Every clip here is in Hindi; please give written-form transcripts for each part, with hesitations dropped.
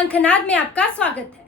शंखनाद में आपका स्वागत है।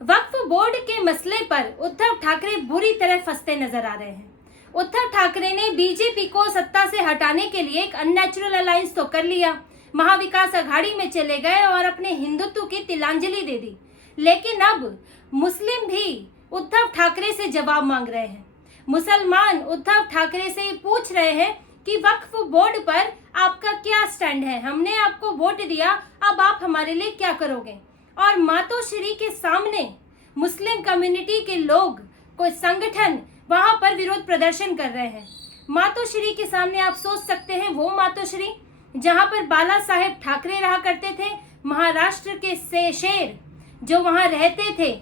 वक्फ बोर्ड के मसले पर उद्धव ठाकरे बुरी तरह फंसते नजर आ रहे हैं। उद्धव ठाकरे ने बीजेपी को सत्ता से हटाने के लिए एक अननेचुरल अलायंस तो कर लिया, महाविकास अघाड़ी में चले गए और अपने हिंदुत्व की तिलांजलि दे दी। लेकिन अब मुस्लिम भी उद्धव ठाकरे से जवाब मांग रहे हैं। मुसलमान उद्धव ठाकरे से पूछ रहे हैं कि वक्फ बोर्ड पर आपका क्या स्टैंड है, हमने आपको वोट दिया, अब आप हमारे लिए क्या करोगे। और मातोश्री के सामने मुस्लिम कम्युनिटी के लोग, कोई संगठन वहां पर विरोध प्रदर्शन कर रहे हैं। मातोश्री के सामने आप सोच सकते हैं वो मातोश्री जहां पर बाला साहेब ठाकरे रहा करते थे, महाराष्ट्र के शेर जो वहां रहते थे,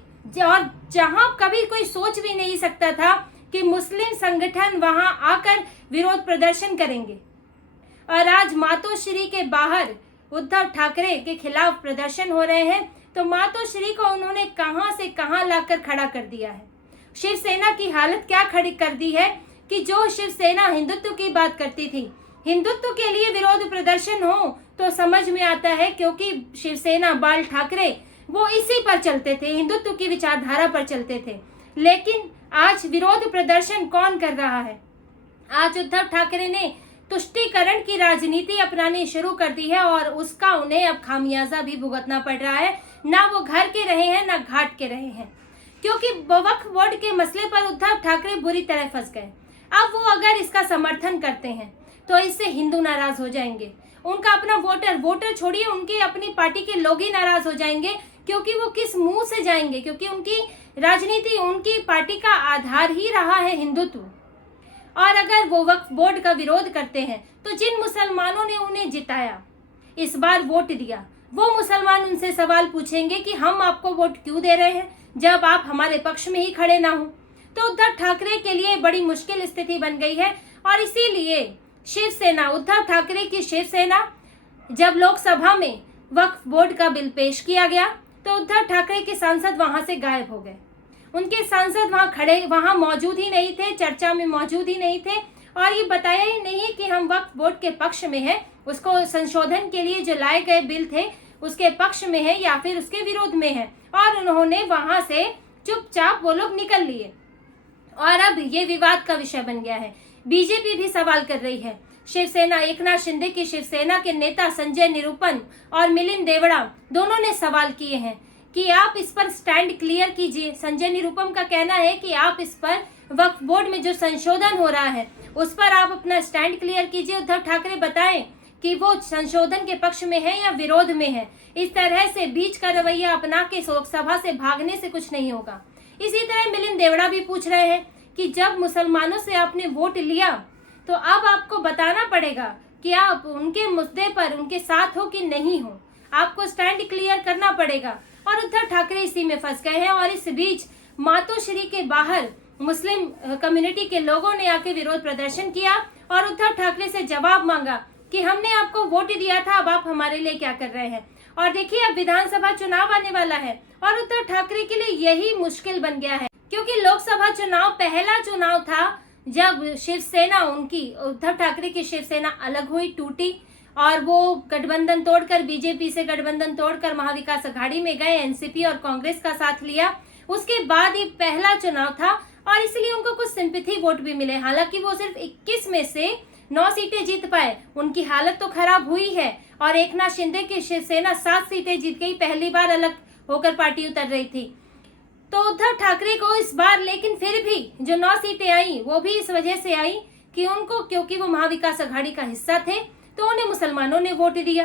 और जहां कभी कोई सोच भी नहीं सकता था कि मुस्लिम संगठन वहां आकर विरोध प्रदर्शन करेंगे। और आज मातोश्री के बाहर उद्धव ठाकरे के खिलाफ प्रदर्शन हो रहे हैं, तो मातोश्री को उन्होंने कहां से कहां लाकर खड़ा कर दिया है। शिवसेना की हालत क्या खड़ी कर दी है कि जो शिवसेना हिंदुत्व की बात करती थी, हिंदुत्व के लिए विरोध प्रदर्शन हो तो समझ में आता है, क्योंकि शिवसेना बाल ठाकरे वो इसी पर चलते थे, हिंदुत्व की विचारधारा पर चलते थे। लेकिन आज विरोध प्रदर्शन कौन कर रहा है? आज उद्धव ठाकरे ने तुष्टीकरण की राजनीति अपनानी शुरू कर दी है और उसका उन्हें अब खामियाजा भी भुगतना पड़ रहा है। ना वो घर के रहे हैं, ना घाट के रहे हैं, क्योंकि वक्फ बोर्ड के मसले पर उद्धव ठाकरे बुरी तरह फंस गए। अब वो अगर इसका समर्थन करते हैं तो इससे हिंदू नाराज हो जाएंगे, उनका अपना वोटर छोड़िए, उनकी अपनी पार्टी के लोग ही नाराज हो जाएंगे, क्योंकि वो किस मुंह से जाएंगे, क्योंकि उनकी राजनीति, उनकी पार्टी का आधार ही रहा है हिंदुत्व। और अगर वो वक्फ बोर्ड का विरोध करते हैं तो जिन मुसलमानों ने उन्हें जिताया, इस बार वोट दिया, वो मुसलमान उनसे सवाल पूछेंगे कि हम आपको वोट क्यों दे रहे हैं जब आप हमारे पक्ष में ही खड़े ना हो। तो उद्धव ठाकरे के लिए बड़ी मुश्किल स्थिति बन गई है। और इसीलिए शिवसेना, उद्धव ठाकरे की शिवसेना, जब लोकसभा में वक्फ बोर्ड का बिल पेश किया गया तो उद्धव ठाकरे के सांसद वहां से गायब हो गए। उनके सांसद वहां मौजूद ही नहीं थे, चर्चा में मौजूद ही नहीं थे, और ये बताया ही नहीं कि हम वक्फ बोर्ड के पक्ष में हैं, उसको संशोधन के लिए जो लाए गए बिल थे उसके पक्ष में है या फिर उसके विरोध में है। और उन्होंने वहां से चुपचाप वो लोग निकल लिए और अब ये विवाद का विषय बन गया है। बीजेपी भी सवाल कर रही है। शिवसेना, एकनाथ शिंदे की शिवसेना के नेता संजय निरुपम और मिलिंद देवड़ा दोनों ने सवाल किए हैं कि आप इस पर स्टैंड क्लियर कीजिए। संजय निरुपम का कहना है कि आप इस पर वक्फ बोर्ड में जो संशोधन हो रहा है उस पर आप अपना स्टैंड क्लियर कीजिए। उद्धव ठाकरे बताएं कि वो संशोधन के पक्ष में है या विरोध में है। इस तरह से बीच का रवैया अपना के लोकसभा से भागने से कुछ नहीं होगा। इसी तरह मिलिंद देवड़ा भी पूछ रहे हैं कि जब मुसलमानों से आपने वोट लिया तो अब आपको बताना पड़ेगा कि आप उनके मुद्दे पर उनके साथ हो कि नहीं हो, आपको स्टैंड क्लियर करना पड़ेगा। और उद्धव ठाकरे इसी में फंस गए हैं। और इस बीच मातोश्री के बाहर मुस्लिम कम्युनिटी के लोगों ने आके विरोध प्रदर्शन किया और उद्धव ठाकरे से जवाब मांगा कि हमने आपको वोट दिया था, अब आप हमारे लिए क्या कर रहे हैं। और देखिए, अब विधानसभा चुनाव आने वाला है और उद्धव ठाकरे के लिए यही मुश्किल बन गया है, क्योंकि लोकसभा चुनाव पहला चुनाव था जब शिवसेना, उनकी उद्धव ठाकरे की शिवसेना अलग हुई, टूटी, और वो गठबंधन तोड़कर, बीजेपी से गठबंधन तोड़कर महाविकास अघाड़ी में गए, एनसीपी और कांग्रेस का साथ लिया। उसके बाद ये पहला चुनाव था और इसलिए उनको कुछ सिंपैथी वोट भी मिले। हालांकि वो सिर्फ 21 में से 9 सीटें जीत पाए, उनकी हालत तो खराब हुई है। और एकनाथ शिंदे की शिवसेना 7 सीटें जीत गई, पहली बार अलग होकर पार्टी उतर रही थी। तो उद्धव ठाकरे को इस बार, लेकिन फिर भी जो 9 सीटें आई वो भी इस वजह से आई कि उनको, क्योंकि वो महाविकास अघाड़ी का हिस्सा थे, तो उन्हें मुसलमानों ने वोट दिया।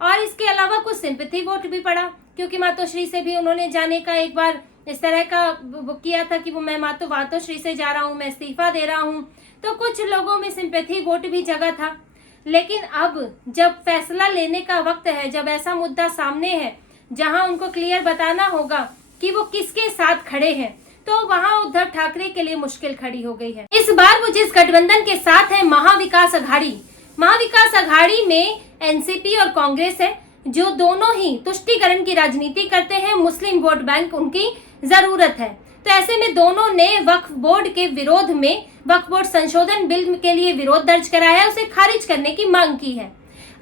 और इसके अलावा कुछ सिंपैथी वोट भी पड़ा, क्योंकि मातोश्री से भी उन्होंने जाने का एक बार इस तरह का वो किया था कि वो मैं मातोश्री से जा रहा हूँ, मैं इस्तीफा दे रहा हूँ, तो कुछ लोगों में सिंपैथी वोट भी जगह था। लेकिन अब जब फैसला लेने का वक्त है, जब ऐसा मुद्दा सामने है जहां उनको क्लियर बताना होगा कि वो किसके साथ खड़े हैं, तो वहां उद्धव ठाकरे के लिए मुश्किल खड़ी हो गई है। इस बार वो जिस गठबंधन के साथ है, महाविकास अघाड़ी में एनसीपी और कांग्रेस है, जो दोनों ही तुष्टीकरण की राजनीति करते हैं, मुस्लिम वोट बैंक उनकी जरूरत है। तो ऐसे में दोनों ने वक्फ बोर्ड के विरोध में, वक्फ बोर्ड संशोधन बिल के लिए विरोध दर्ज कराया है, उसे खारिज करने की मांग की है।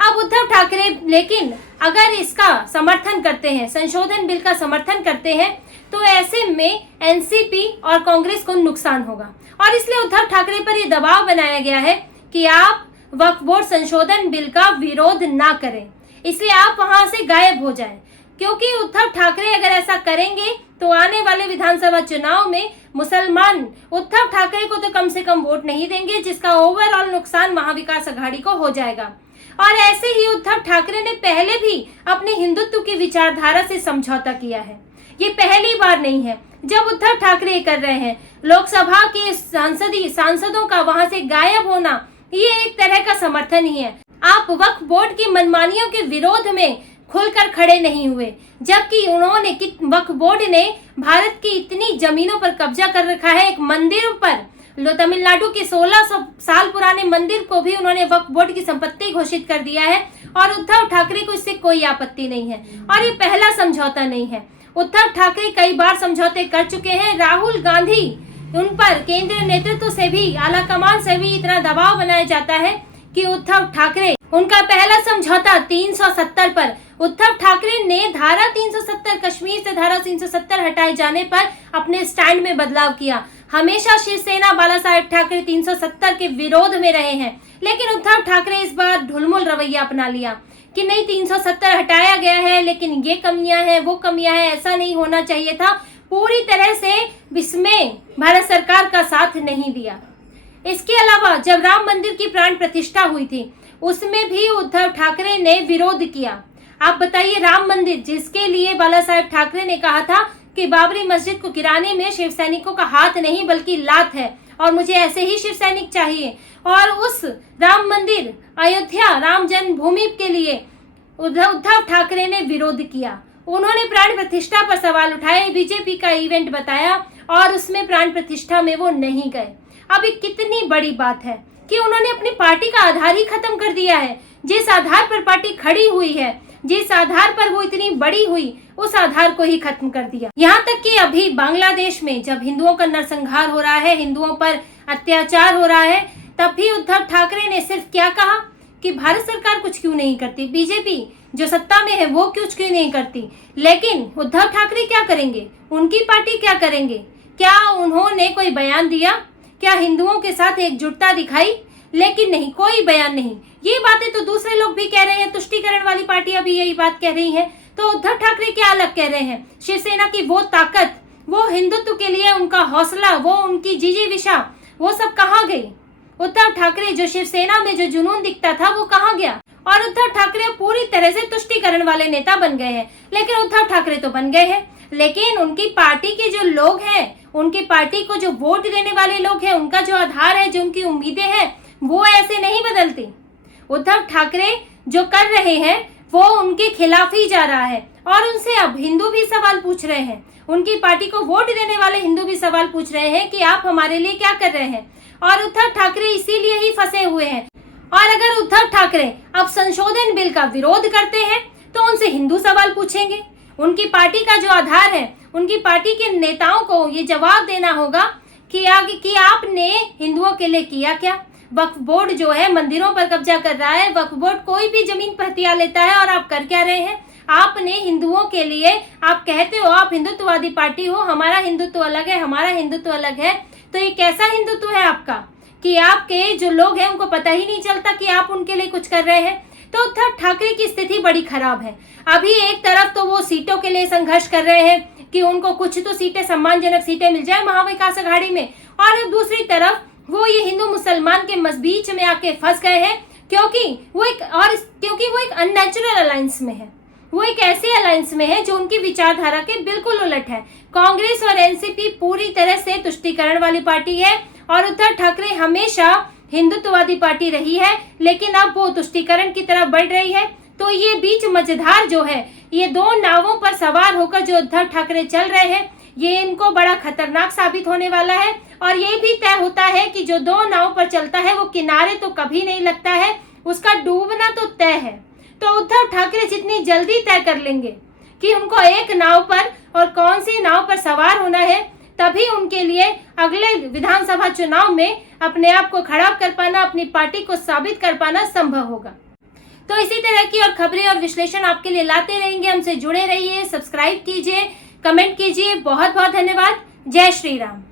अब उद्धव ठाकरे लेकिन अगर इसका समर्थन करते हैं, संशोधन बिल का समर्थन करते हैं, तो ऐसे में एनसीपी और कांग्रेस को नुकसान होगा और इसलिए उद्धव ठाकरे पर यह दबाव बनाया गया है कि आप वक्फ बोर्ड संशोधन बिल का विरोध ना करें, इसलिए आप वहां से गायब हो जाएं। क्योंकि उद्धव ठाकरे अगर ऐसा करेंगे तो आने वाले विधानसभा चुनाव में मुसलमान उद्धव ठाकरे को तो कम से कम वोट नहीं देंगे, जिसका ओवरऑल नुकसान महाविकास अघाड़ी को हो जाएगा। और ऐसे ही उद्धव ठाकरे ने पहले भी अपने हिंदुत्व की विचारधारा से समझौता किया है। ये पहली बार नहीं है जब उद्धव ठाकरे कर रहे हैं। लोकसभा के सांसदों का वहां से गायब होना ये एक तरह का समर्थन ही है। आप वक्फ बोर्ड की मनमानियों के विरोध में खुलकर खड़े नहीं हुए, जबकि उन्होंने वक्फ बोर्ड ने भारत की इतनी जमीनों पर कब्जा कर रखा है। एक मंदिर पर, तमिलनाडु के 1600 साल पुराने मंदिर को भी उन्होंने वक्फ बोर्ड की संपत्ति घोषित कर दिया है और उद्धव ठाकरे को इससे कोई आपत्ति नहीं है। और ये पहला समझौता नहीं है, उद्धव ठाकरे कई बार समझौते कर चुके हैं। राहुल गांधी उन पर केंद्रीय नेतृत्व से भी, आला कमान से भी इतना दबाव बनाया जाता है कि उद्धव ठाकरे, उनका पहला समझौता 370 पर, उद्धव ठाकरे ने धारा 370, कश्मीर से धारा 370 हटाए जाने पर अपने स्टैंड में बदलाव किया। हमेशा शिवसेना बाला साहेब ठाकरे 370 के विरोध में रहे हैं, लेकिन उद्धव ठाकरे इस बार ढुलमुल रवैया अपना लिया कि नहीं, 370 हटाया गया है लेकिन ये कमियां हैं, वो कमियां हैं, ऐसा नहीं होना चाहिए था। पूरी तरह से इसमें भारत सरकार का साथ नहीं दिया। इसके अलावा जब राम मंदिर की प्राण प्रतिष्ठा हुई थी उसमें भी उद्धव ठाकरे ने विरोध किया। आप बताइए, राम मंदिर जिसके लिए बाला साहेब ठाकरे ने कहा था कि बाबरी मस्जिद को गिराने में शिव सैनिकों का हाथ नहीं बल्कि लात है और मुझे ऐसे ही शिव सैनिक चाहिए, और उस राम मंदिर अयोध्या राम जन्मभूमि के लिए उद्धव ठाकरे ने विरोध किया। उन्होंने प्राण प्रतिष्ठा पर सवाल उठाए, बीजेपी का इवेंट बताया और उसमें प्राण प्रतिष्ठा में वो नहीं गए। अब ये कितनी बड़ी बात है कि उन्होंने अपनी पार्टी का आधार ही खत्म कर दिया है। जिस आधार पर पार्टी खड़ी हुई है, जिस आधार पर वो इतनी बड़ी हुई, उस आधार को ही खत्म कर दिया। यहाँ तक कि अभी बांग्लादेश में जब हिंदुओं का नरसंहार हो रहा है, हिंदुओं पर अत्याचार हो रहा है, तब भी उद्धव ठाकरे ने सिर्फ क्या कहा कि भारत सरकार कुछ क्यों नहीं करती, बीजेपी जो सत्ता में है वो कुछ क्यों नहीं करती। लेकिन उद्धव ठाकरे क्या करेंगे, उनकी पार्टी क्या करेंगे? क्या उन्होंने कोई बयान दिया? क्या हिंदुओं के साथ एकजुटता दिखाई? लेकिन नहीं, कोई बयान नहीं। ये बातें तो दूसरे लोग भी कह रहे हैं, तुष्टीकरण वाली पार्टियां भी यही बात कह रही हैं। तो उद्धव ठाकरे क्या अलग कह रहे हैं? शिवसेना की वो ताकत, वो हिंदुत्व के लिए उनका हौसला, वो उनकी जिजीविषा, वो सब कहाँ गई? उद्धव ठाकरे जो शिवसेना में जो जुनून दिखता था वो कहाँ गया? और उद्धव ठाकरे पूरी तरह से तुष्टीकरण वाले नेता बन गए हैं। लेकिन उद्धव ठाकरे तो बन गए हैं, लेकिन उनकी पार्टी के जो लोग हैं, उनकी पार्टी को जो वोट देने वाले लोग हैं, उनका जो आधार है, जो उनकी उम्मीदें हैं, वो ऐसे नहीं बदलती। उद्धव ठाकरे जो कर रहे हैं वो उनके खिलाफ ही जा रहा है और उनसे अब हिंदू भी सवाल पूछ रहे हैं, उनकी पार्टी को वोट देने वाले हिंदू भी सवाल पूछ रहे हैं कि आप हमारे लिए क्या कर रहे हैं। और उद्धव ठाकरे इसीलिए ही फंसे हुए हैं। और अगर उद्धव ठाकरे अब संशोधन बिल का विरोध करते हैं तो उनसे हिंदू सवाल पूछेंगे। उनकी पार्टी का जो आधार है, उनकी पार्टी के नेताओं को ये जवाब देना होगा कि आपने हिंदुओं के लिए किया क्या। वक्फ बोर्ड जो है मंदिरों पर कब्जा कर रहा है, वक्फ बोर्ड कोई भी जमीन पर हथिया लेता है और आप कर क्या रहे हैं? आपने हिंदुओं के लिए, आप कहते हो आप हिंदुत्ववादी पार्टी हो, हमारा हिंदुत्व अलग है, हमारा हिंदुत्व अलग है, तो ये कैसा हिंदुत्व है आपका कि आपके जो लोग हैं उनको पता ही नहीं चलता कि आप उनके लिए कुछ कर रहे हैं। तो उद्धव ठाकरे की स्थिति बड़ी खराब है। अभी एक तरफ तो वो सीटों के लिए संघर्ष कर रहे हैं कि उनको कुछ तो सीटें, सम्मानजनक सीटें मिल जाए महाविकास अघाड़ी में, और दूसरी तरफ वो ये हिंदू मुसलमान के बीच में आके फंस गए हैं क्योंकि वो एक अननेचुरल अलायंस में है। वो एक ऐसे अलायंस में है जो उनकी विचारधारा के बिल्कुल उलट है। कांग्रेस और एनसीपी पूरी तरह से तुष्टीकरण वाली पार्टी है और उद्धव ठाकरे हमेशा हिंदुत्ववादी पार्टी रही है, लेकिन अब वो तुष्टीकरण की तरफ बढ़ रही है। तो ये बीच मझधार जो है, ये दो नावों पर सवार होकर जो उद्धव ठाकरे चल रहे हैं, ये इनको बड़ा खतरनाक साबित होने वाला है। और ये भी तय होता है कि जो दो नाव पर चलता है वो किनारे तो कभी नहीं लगता है, उसका डूबना तो तय है। तो उद्धव ठाकरे जितनी जल्दी तय कर लेंगे कि उनको एक नाव पर और कौन सी नाव पर सवार होना है, तभी उनके लिए अगले विधानसभा चुनाव में अपने आप को खड़ा कर पाना, अपनी पार्टी को साबित कर पाना संभव होगा। तो इसी तरह की और खबरें और विश्लेषण आपके लिए लाते रहेंगे। हमसे जुड़े रहिए, सब्सक्राइब कीजिए, कमेंट कीजिए। बहुत बहुत धन्यवाद। जय श्री राम।